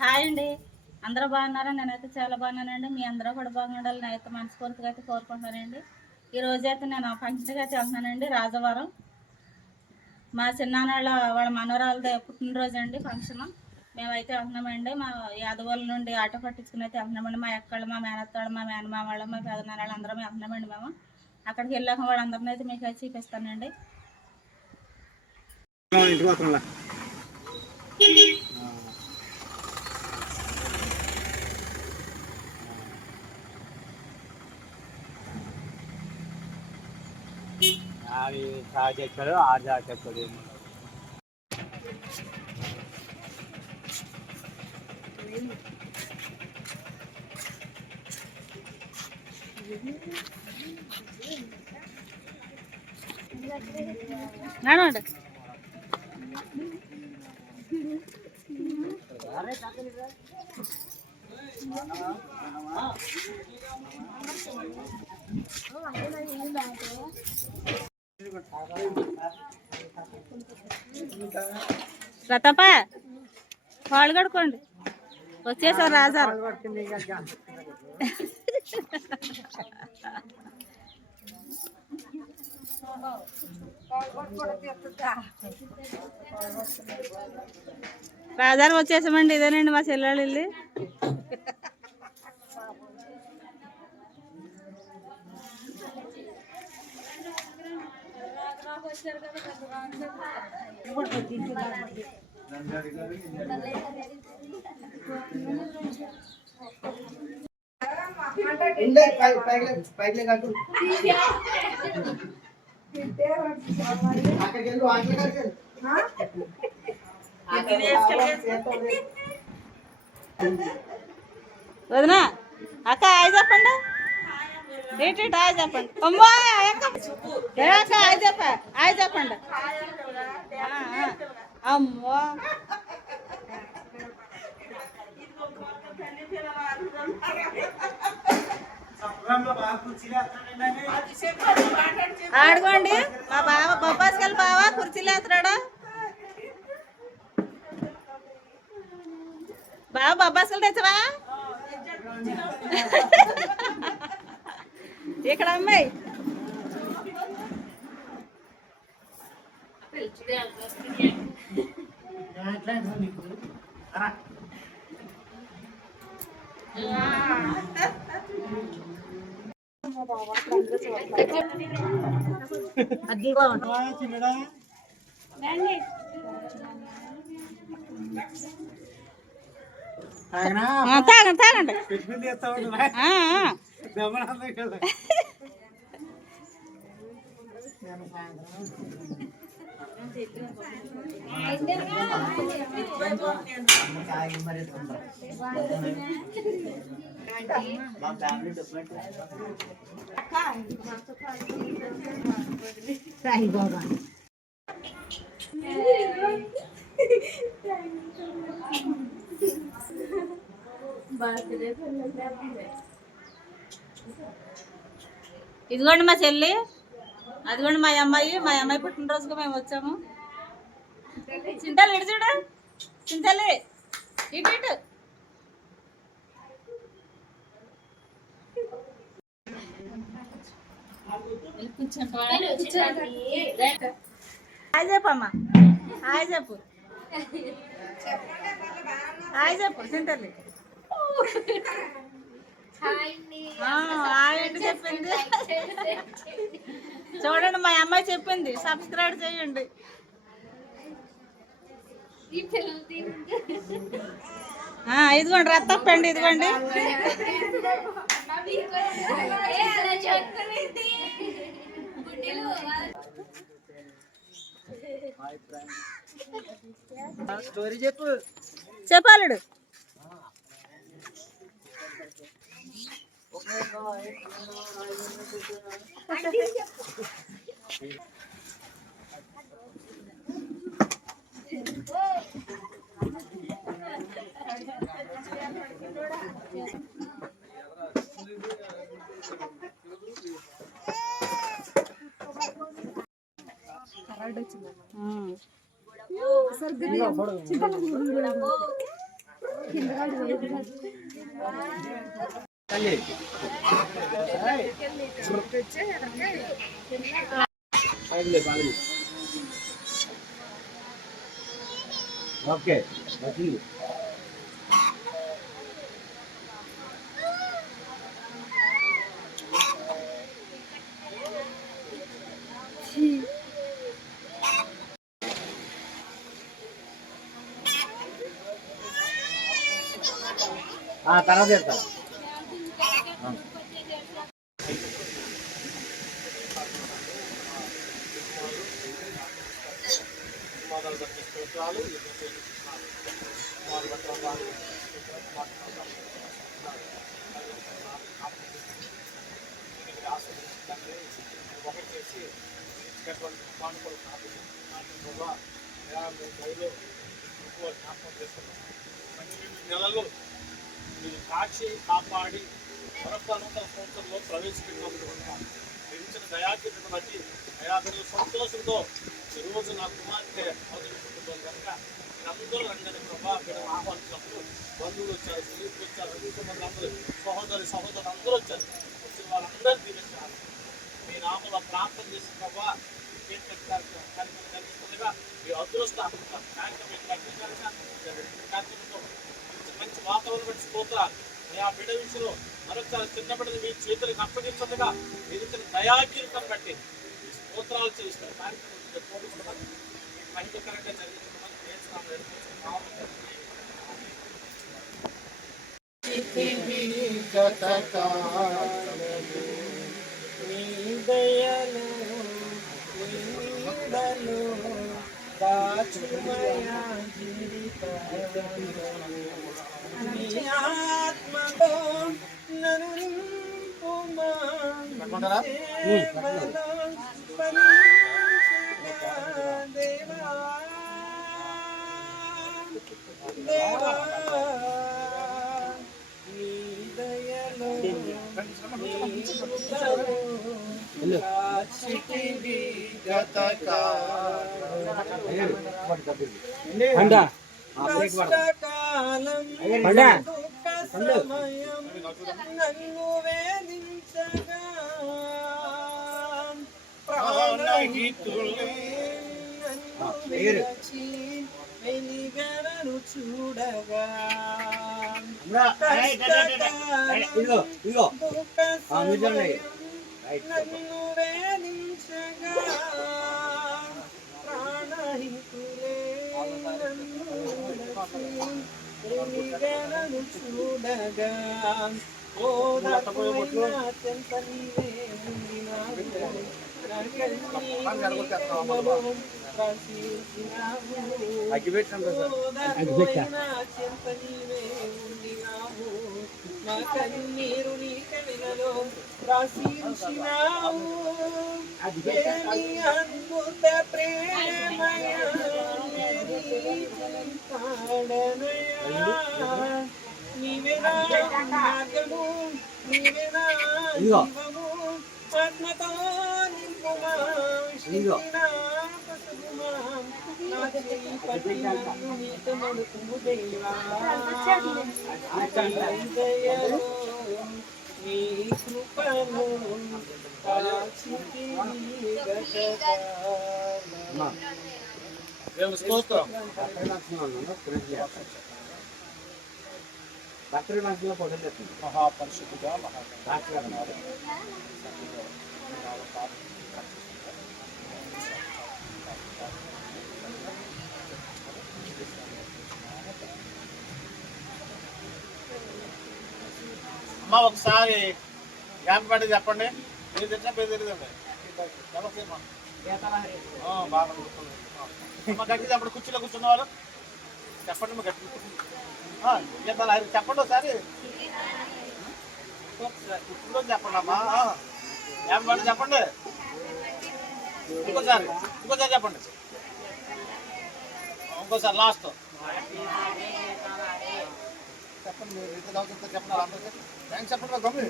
Hi అండి, అందరూ బాగున్నారా? నేనైతే చాలా బాగున్నానండి. మీ అందరూ కూడా బాగుండాలి నేనైతే మనస్ఫూర్తిగా అయితే కోరుకుంటున్నానండి. ఈ రోజైతే నేను ఫంక్షన్కి అయితే వెళ్తున్నానండి. రాజవరం మా చిన్నాన్నళ్ళ వాళ్ళ మనవరాలదే పుట్టినరోజు అండి ఫంక్షన్. మేమైతే వెళ్తున్నామండి. మా యాదవాళ్ళ నుండి ఆటో పట్టించుకుని అయితే వెళ్తున్నామండి. మా ఎక్కళ్ళు, మా మేనత్తాళ్ళు, మా మేనమావాళ్ళు, మా పెదనాన్నళ్ళు అందరం వెళ్తున్నామండి. మేము అక్కడికి వెళ్ళాక వాళ్ళందరినీ అయితే మీకు అయితే చూపిస్తానండి. చేస్తాడు ఆరు చేస్తాడు. నడవండి. రతప కాళ్ళు కడుకోండి. వచ్చేసారు రాజారు. రాజారు వచ్చేసామండి. ఇదేనండి మా చెల్లెళ్ళు ఇల్లు. వదినా అక్క హాయ్ చెప్పండి. ఏంటి హాయ్ చెప్పండి. అమ్మా అక్క హాయ్ చెప్ప హాయ్ చెప్పండి. అమ్మో ఆడుకోండి. మా బావ బొబ్బాస్కెళ్ళి బావ కుర్చీలు వేస్తున్నాడా? బావ బొబ్బాస్కెళ్ళి తెచ్చవా? ఇక్కడ అమ్మాయి తాగండి తాగండి. సాయిబాబా ఇదిగోండి మా చెల్లి, అదిగోండి మా అమ్మాయి పుట్టినరోజుగా మేము వచ్చాము. చింతలు ఇటు చూడు, చింతల్లి ఇటు ఇటు. హాయ్ చెప్పమ్మా, హాయ్ చెప్పు, హాయ్ చెప్పు చింతల్లి. హాయ్ అంటే చెప్పింది. చూడండి మా అమ్మాయి చెప్పింది సబ్స్క్రైబ్ చేయండి. ఇదిగోండి రత్తప్పండి, ఇదిగోండి. స్టోరీ చెప్పు, చెప్పాలడు. ఓకే తర్వాత చెప్తాను. నెలలు మీ కాచి కాపాడి మరొక నూతన సంవత్సరంలో ప్రవేశపెట్టినప్పుడు మీరు ఇచ్చిన దయాకీర్తిని బట్టి దయాకరులు సంతోషంతో ఈరోజు నా కుమార్తె అవతరించుకుంటుంది కనుక మీరందరూ రండి ప్రభా మీరు ఆహ్వానించినప్పుడు బంధువులు వచ్చారు, స్నేహితులు వచ్చారు, మంది అందరూ సహోదరులు అందరూ వచ్చారు. వచ్చిన వాళ్ళందరూ దీవించారు. మీ నామలో ప్రార్థన చేసిన ప్రభా కనిపిస్తుండగా మీ అదృష్ట మంచి వాతావరణం బట్టి స్తోత్రాలు. ఆ బిడ్డ విషయంలో మరొకసారి చిన్న బిడ్డని మీ చేతులకు అప్పగించగా మీరు ఇచ్చిన దయాకీర్తం బట్టి మీ స్తోత్రాలు చేస్తారు. కార్యక్రమం మహిళకరంగా ఆత్మతో నన్ను నింపుమా దేవా దేవా నీ దయలో కాచితివి కష్టకాలం దుఃఖ సమయం నన్ను వేధించగా ప్రాణహితులే నన్ను విరచి వెలిగనను చూడగా కష్టకాలం దుఃఖ సమయం నన్ను వేధించగా ప్రాణహితులే నన్ను చూడగా ఓదార్పువైన చెంత నీవే ఉండినావు. నా కన్నీరులో ప్రసరించినావు. ఓదార్పువైన చెంత నీవే ఉండినావు. నా కన్నీరు నీ కవిలలో ప్రసరించినావు. ఏమి అద్భుత ప్రేమయ నీవేనా మార్గము, నీవేనా జీవము, ఆత్మతో నింపుమా, శక్తినా పసుపుమా, నా చేయి పట్టి నన్ను నీతో నడుపుము దేవా. దయలో నీ కృపను కాచితివి గతకాలం. మహాపరిశుద్ధిగా అమ్మ ఒకసారి జ్ఞాపకపడి చెప్పండి. మీరు తెచ్చా పేరు తెలియదండి బాగా మా గట్టి చెప్పండి. కుర్చీలో కూర్చున్న వాళ్ళు చెప్పండి. మా గట్టి చెప్పండి ఒకసారి కూర్చుందో చెప్పండి అమ్మా. జ్ఞాపకపడి చెప్పండి. ఇంకోసారి చెప్పండి. ఇంకోసారి లాస్ట్ చెప్పండి. మీరు ఎంత చదువుతుందో చెప్పండి. అందరూ థ్యాంక్స్ చెప్పండి. గమ్మి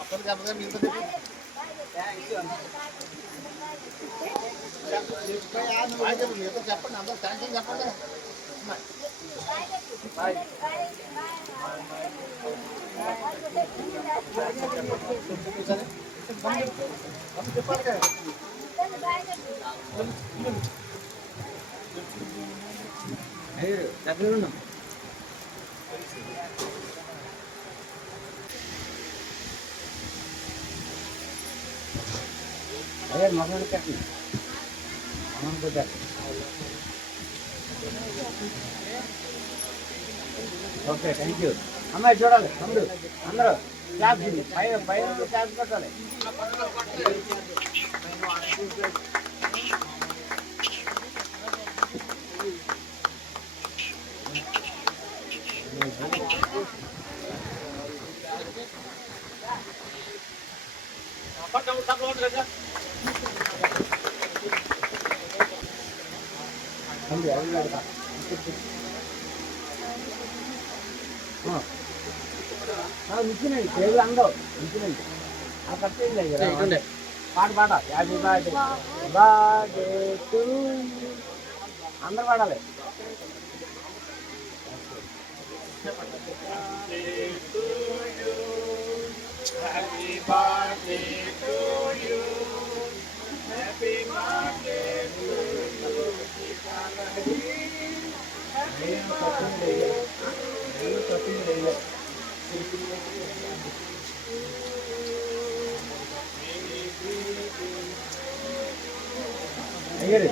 అప్పుడు చెప్పగా మీతో మీతో చెప్పండి. అందరూ థ్యాంక్స్ అని చెప్పండి. దగ్గర ఉన్నాం. అదే మగవాడిని కట్టండి. Okay, thank you. అమ్మాయి చూడాలి తమ్ముడు, అందరూ క్లాస్ పైన పైన క్లాస్ పెట్టాలి. నిచ్చినండి టేబుల్ అందరూ నిచ్చినండి. ఆ కట్టేయండి పాట పాట హ్యాపీ బర్త్డే బర్త్డే టు అందరు పాడాలి. Happy birthday to you. Happy birthday to you. Happy birthday. అయ్యారు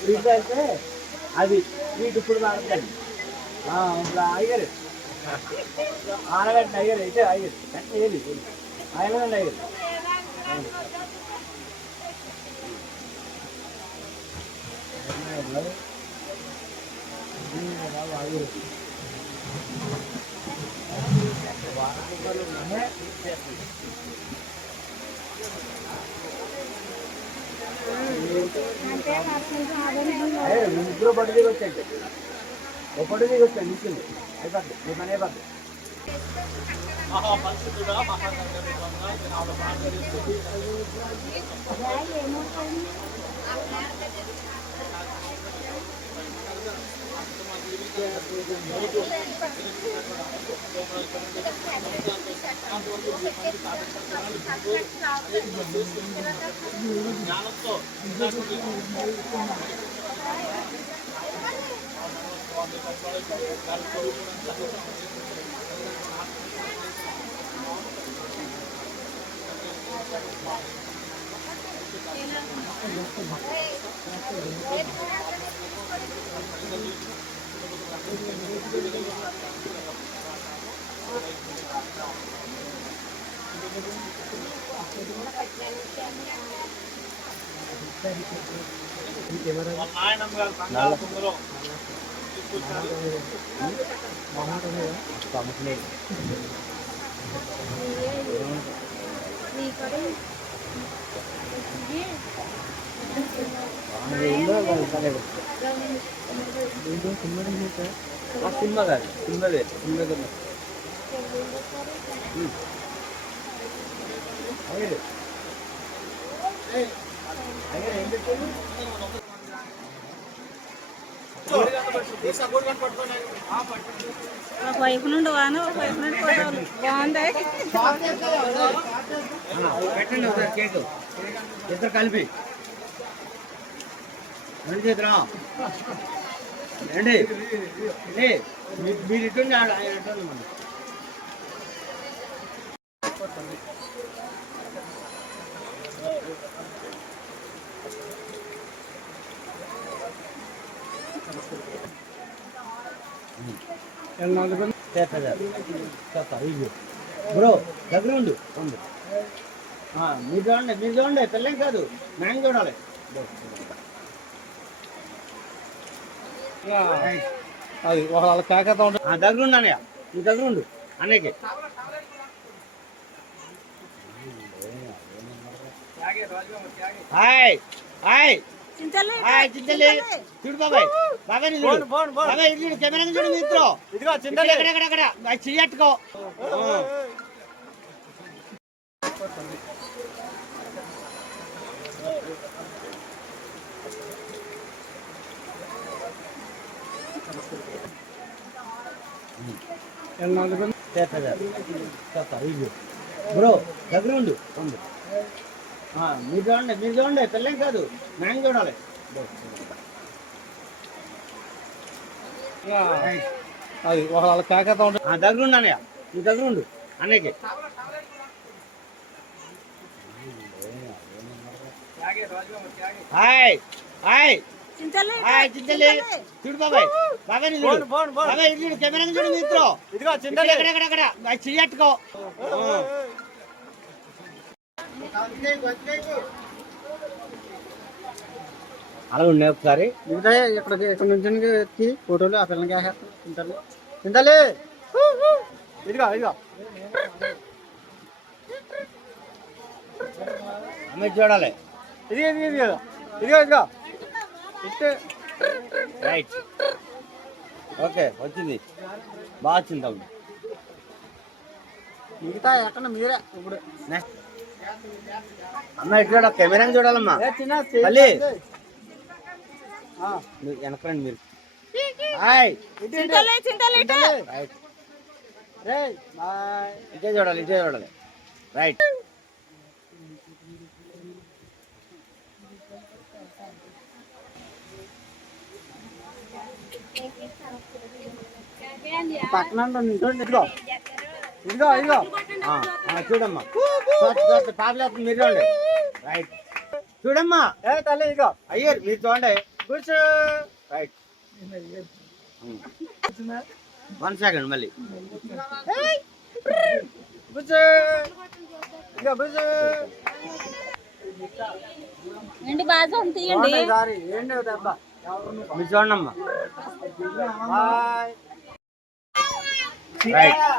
స్వీట్ అయితే అది స్వీట్ ఇప్పుడు తాగుతుంది. ఇప్పుడు అయ్యారు ఆనగండి అయ్యారు అయితే అయ్యారు అంటే ఏది ఆయనగండి అయ్యారు. ముగ్గురు పట్టు దిగి వచ్చాయి, ఒక పట్టు దిగి వచ్చాయి నిల్చుంది అయిపోద్ది మీ పని అయిపోద్ది. మహాపరిశుద్ధుడా మహాగణపతి జ్ఞానంతో నాయనమ్మ గారు సంఘాలలో సినిమా కాదు సినిమాదే సినిమా ఏం పెట్టారు. ఒక వైపు నుండి వాన ఒక వైపు నుండి పడవలు బాగుంది. పెట్టండి ఒకసారి కేక్ ఇద్దరు కలిపి రెండు చేతురా రండి. మీరు ఇటు బ్రో దగ్గర ఉండు మీరు చూడండి పిల్లం కాదు మ్యాంగ్ చూడాలి. అది వాళ్ళ కాకతో దగ్గర ఉండు అన్నయ్య నీ దగ్గర ఉండు అన్నయ్యకి. హాయ్ హాయ్ చింతలే చూడు బాబాయ్ బాబాయ్ చూడు బాబాయ్ చూడు కెమెరా చూడు మిత్రో ఇదిగో చింతలే అక్కడ అది చెయ్యట్టుకో బ్రో దగ్గర ఉండు మీరు చూడండి పిల్లం కాదు మేము చూడాలి అది వాళ్ళ కాకతో దగ్గర ఉండు అన్నయ్య నీ దగ్గర ఉండు అన్నయ్యకి హాయ్ హాయ్ చింతలే చూడు బాబాయ్ బాబాయ్ చూడు బాబాయ్ చూడు కెమెరా చూడు మిత్రో ఇదిగో చింతలే అక్కడ అది చెయ్యట్టుకో అలా ఉండే ఒకసారి ఇక్కడ నుంచి ఎత్తి ఫోటోలు ఆ పిల్లలకి వేసేస్తాం చింతలే ఇదిగో అమ్మాయి చూడాలి ఇదిగో రైట్ ఓకే వచ్చింది బాగా వచ్చింది తమ్ముడు మిగతా ఎక్కడ మీరే ఇప్పుడు అమ్మ ఇట్లా కెమెరాని చూడాలమ్మా తల్లి వెనకండి మీరు హాయ్ ఇదే చూడాలి రైట్ పక్కన ఇదిగో చూడమ్మా పాపలేదు మీరు చూడండి రైట్ చూడమ్మా తల్లి ఇదిగో అయ్యారు మీరు చూడండి కూర్చో రైట్ 1 సెకండ్ మళ్ళీ కూర్చో ఇదిగో కూర్చో ఏంటి బాగా తీయండి మీరు చూడండి అమ్మా రైట్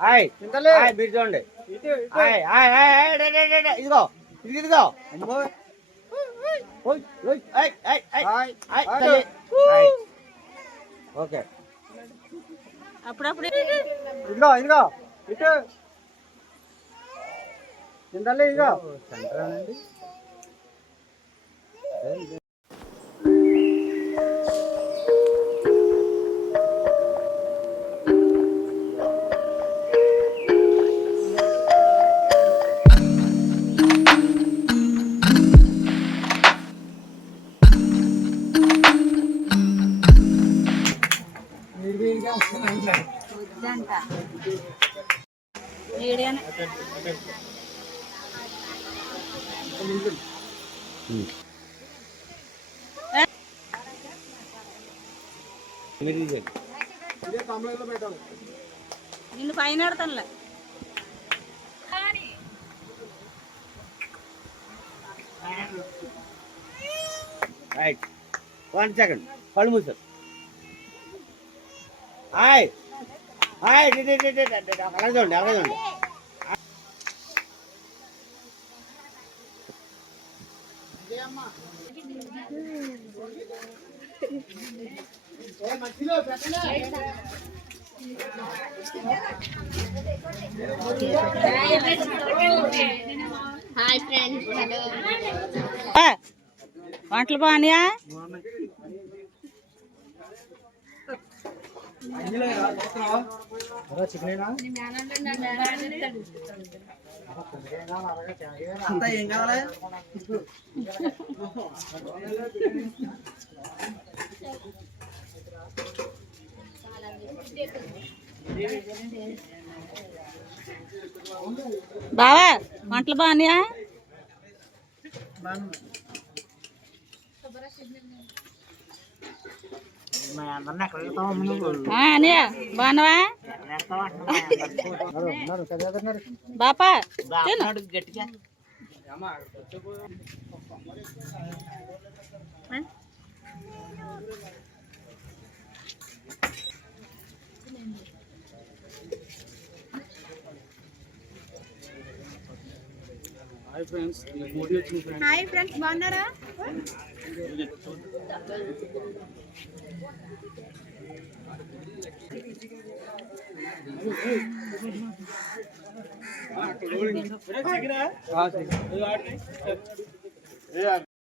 హాయ్ మీరు చూడండి ఇదిగో ఓకే అప్పుడప్పుడు ఇదిగో ఇటు చింతలే ఇదిగో సెంటరానండి నిన్ను పైన పెడతానులే రైట్ 1 సెకండ్ కళ్ళు మూసారు హాయ్ అక్కడ చూడండి హాయ్ ఫ్రెండ్స్ వంటలు బాగున్నాయా ఏం కావాలి బావా వంటలు బాగున్నాయా అనియా బాగున్నావా బాపా గట్టిగా హాయ్ ఫ్రెండ్స్, మోడీ వచ్చింది ఫ్రెండ్స్. హాయ్ ఫ్రెండ్స్, బాగున్నారా? ఆ, సరే.